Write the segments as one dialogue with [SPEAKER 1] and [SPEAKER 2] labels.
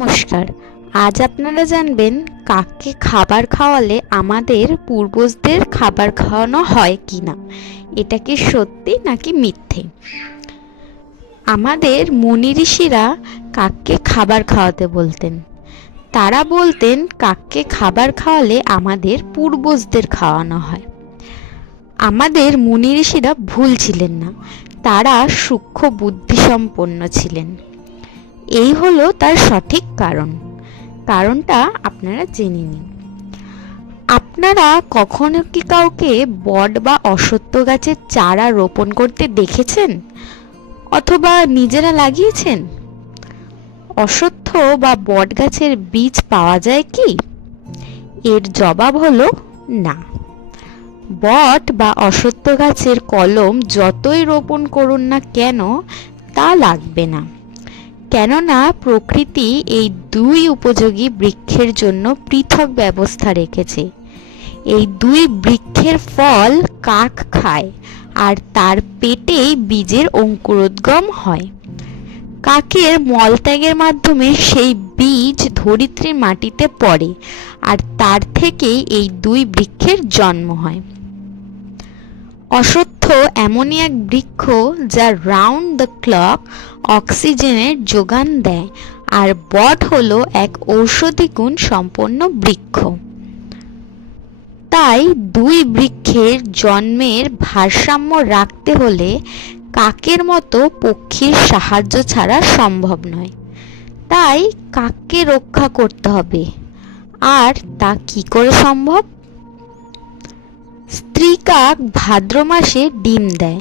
[SPEAKER 1] নমস্কার। আজ আপনারা জানবেন কাককে খাবার খাওয়ালে আমাদের পূর্বজদের খাবার খাওয়ানো হয় কি না এটা কি সত্যি নাকি মিথ্যে? আমাদের মুনি ঋষিরা কাককে খাবার খাওয়াতে বলতেন। তারা বলতেন কাককে খাবার খাওয়ালে আমাদের পূর্বজদের খাওয়ানো হয়। আমাদের মুনি ঋষিরা ভুল ছিলেন না। তারা সূক্ষ্ম বুদ্ধিসম্পন্ন ছিলেন। এই হলো তার সঠিক কারণ। কারণটা আপনারা জেনে নিন। আপনারা কখনো কি কাউকে বট বা অসত্য গাছের চারা রোপণ করতে দেখেছেন? অথবা নিজেরা লাগিয়েছেন? অসত্য বা বট গাছের বীজ পাওয়া যায় কি? এর জবাব হলো না। বট বা অসত্য গাছের কলম যতই রোপণ করুন না কেন তা লাগবে না। কেননা প্রকৃতি এই দুই উপযোগী বৃক্ষের জন্য পৃথক ব্যবস্থা রেখেছে। এই দুই বৃক্ষের ফল কাক খায়, আর তার পেটেই বীজের অঙ্কুরোদ্গম হয়। কাকের মলত্যাগের মাধ্যমে সেই বীজ ধরিত্রীর মাটিতে পড়ে, আর তার থেকেই এই দুই বৃক্ষের জন্ম হয়। অশ্বত্থ এমনই এক বৃক্ষ যা রাউন্ড দ্য ক্লক অক্সিজেনের যোগান দেয়, আর বট হলো এক ঔষধি গুণ সম্পন্ন বৃক্ষ। তাই দুই বৃক্ষের জন্মের ভারসাম্য রাখতে হলে কাকের মতো পক্ষীর সাহায্য ছাড়া সম্ভব নয়। তাই কাককে রক্ষা করতে হবে। আর তা কি করে সম্ভব? স্ত্রী কাক ভাদ্র মাসে ডিম দেয়।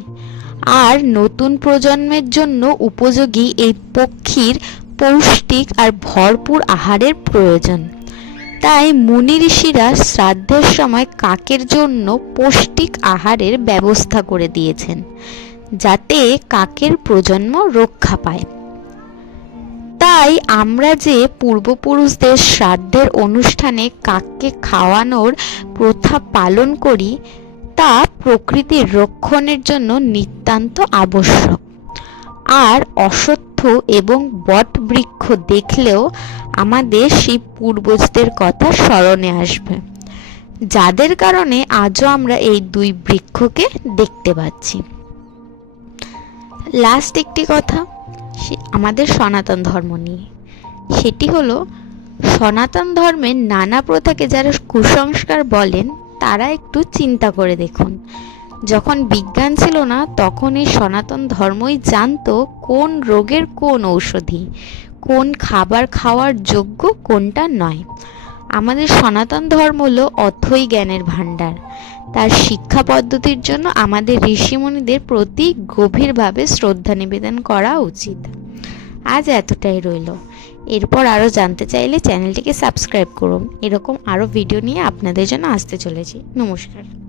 [SPEAKER 1] আর নতুন প্রজন্মের জন্য উপযোগী এই পক্ষীর পৌষ্টিক আর ভরপুর আহারের প্রয়োজন। তাই মুনি ঋষিরা শ্রাদ্ধের সময় কাকের জন্য পৌষ্টিক আহারের ব্যবস্থা করে দিয়েছেন, যাতে কাকের প্রজন্ম রক্ষা পায়। তাই আমরা যে পূর্বপুরুষদের শ্রাদ্ধের অনুষ্ঠানে কাককে খাওয়ানোর প্রথা পালন করি, তা প্রকৃতির রক্ষণের জন্য নিতান্ত আবশ্যক। আর অসত্য এবং বট বৃক্ষ দেখলেও আমাদের সেই পূর্বজদের কথা স্মরণে আসবে। যাদের কারণে আজও আমরা এই দুই বৃক্ষকে দেখতে পাচ্ছি। লাস্ট একটি কথা সে- আমাদের সনাতন ধর্ম নিয়ে। সেটি হলো, সনাতন ধর্মের নানা প্রথাকে যারা কুসংস্কার বলেন, তারা একটু চিন্তা করে দেখুন। যখন বিজ্ঞান ছিল না, তখন এই সনাতন ধর্মই জানতো কোন রোগের কোন ঔষধি, কোন খাবার খাওয়ার যোগ্য, কোনটা নয়। আমাদের সনাতন ধর্ম হলো অথই জ্ঞানের ভাণ্ডার। তার শিক্ষা পদ্ধতির জন্য আমাদের ঋষিমুনিদের প্রতি গভীরভাবে শ্রদ্ধা নিবেদন করা উচিত। আজ এতটাই রইল। এরপর আরও জানতে চাইলে চ্যানেলটিকে সাবস্ক্রাইব করুন। এরকম আরও ভিডিও নিয়ে আপনাদের জন্য আসতে চলেছি। নমস্কার।